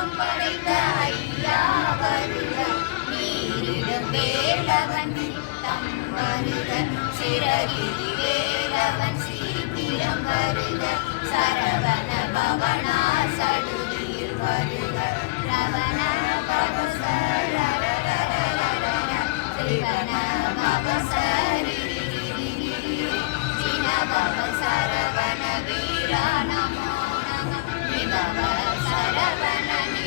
ஆறு படைத்த ஐயா வருக. நீரிடும் வேலவன் தம் வருக. சிறகிரி வேலவன் சீக்கிரம் வருக. சரவண பவனா சடுதியில் வருக. ரவண பவசரவண சிவன பவசரி சினபவ சரவண நம நிபவ